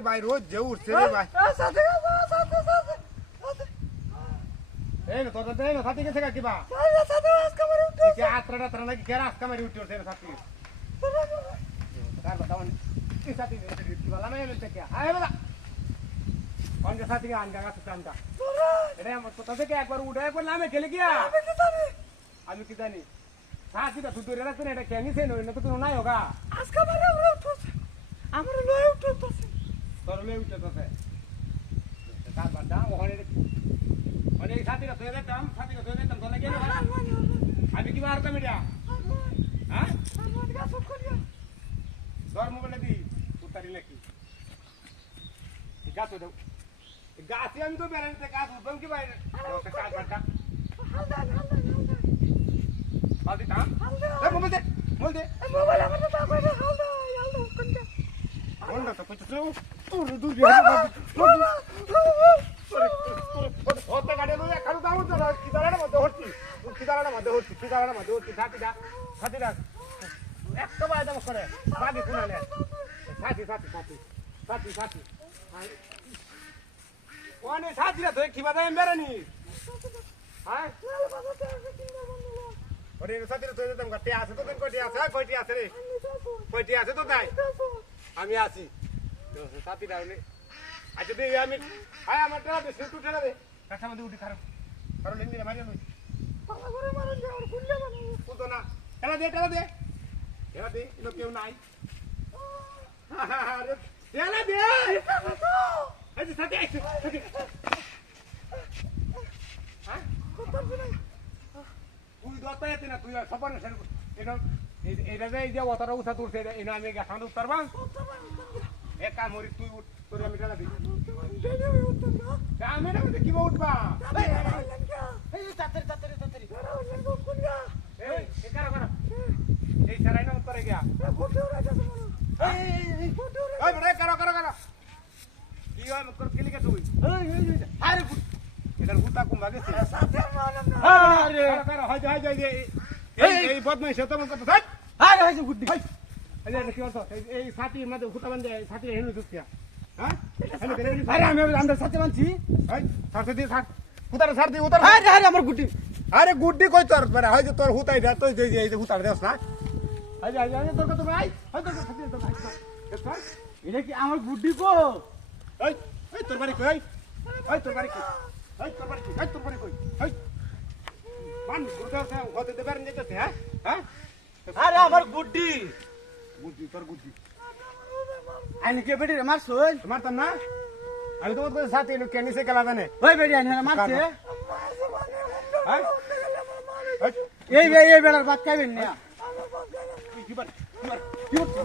ভাই রোজ যে উঠছে রে ভাই এই না তোর দেই না সাথী গেছে কিবা কি আত্রাটা ত্রা নাকি কেরা আজকা মারি উঠছে রে সাথী তার बताओ কি সাথী কিবা লামে এলতে কি আয় বাবা কোন যে সাথী আনগা গাছ টানটা এটা আমার কোথা থেকে একবার উঠে একবার নামে খেলে গিয়া আমি কি জানি সাথীটা তুই ধরে রাখছ না এটা কেন নিছে না তো কোনো নাই হোগা আজকা মারি আমার লয়ে উঠতেছে তোর লয়ে উঠতেছে তার বাদা ওখানে মানে এই সাথীটা ধরে দিতাম সাথীটা ধরে দিতাম তোলা গেল আমি কি বার কমিডিয়া হ্যাঁ ধর মোবাইলে দি উতারি নাকি গাছ দাও গাছে আমি তো বেড়াতে গাছ উঠবাম কি ভাই কাজ বাটা বাদি কাম মোবাইল দে মোবাইল আমার তো কইছে হালদা কোনটা কোনটা তো কইছ তুই দূর হতে গাড়ি লইয়া কারু দাও তো কি দাঁড়ানোর মধ্যে হচ্ছি সাথীটা একটা বাই দাম করে বাদি শুনালে সাথী ওনে সাথীরা তো কি বাদাম বেরানি হ্যাঁ ওরে সাথীরা তো যেতাম কাটে আছে তো কয়টি আছে রে কয়টি আছে তো তাই আমি আছি সাথীরা আচ্ছা দে আমি আয় আমার টাকা দে সেটু টাকা দে কাছা মধ্যে উঠি কারণ লেন দিলে মারিয়া লই পালা করে মারন যা আর খুললে বানাবো কত না টাকা দে ইনো কেউ নাই আরে টাকা দে আচ্ছা সাথী হ্যাঁ কত দিন তুই দতাইতে না তুই সপন এটা এটা যে ওতরা উঠা তুলছে এটা আমি গাছানো উত্তরবা এক কাম করি তুই উঠ তোর আমি টাকা দিই আমি না কি উঠবা এই তাড়াতাড়ি এই কারা এই সারাই না উত্তরে গিয়া এই বড় কারা কি হয় মুখ কেলি কে তুই আরে এটার হুতা কুম ভাগেছে আরে কারা হয় এই বদমাইশ তো মন কথা আরে হইছে গুড্ডি আরে কি করছ এই সাথীর মধ্যে হুতা বান্ধে সাথী হেনু দুছিয়া হ্যাঁ আরে আমি আমরা সাথে মানছি এই সাথে দি সাথ হুতারে সার দি উতার আরে আমার গুড্ডি আরে গুড্ডি কই তোর মানে হয় যে তোর হুতাই দা তুই এই যে হুতার দেস না আই তোর কত ভাই হয় তোর সাথে তো ভাই এটা কি আমার গুড্ডি কো এই তোর বাড়ি কই তোর বাড়ি কই তোর বাড়ি কই মান গুরদাস হতে দেবার নিতে হ্যাঁ আরে আমার গুড্ডি তোর গুড্ডি আইনি কে বেটি মারছই মারতাম না আমি তো তোর সাথে এলো কেন সে খেলা জানে ওই বেটি আইনি মারছে হ্যাঁ এই বেড়ার বাদ খাইবেন না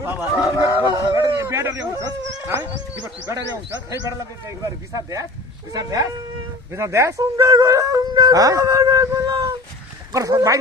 বাবা ব্যাটারি উঠছ হ্যাঁ ব্যাটারি উঠছ এই ব্যাটারি লাগে একবার ভিসা দে হ্যাঁ কর ভাই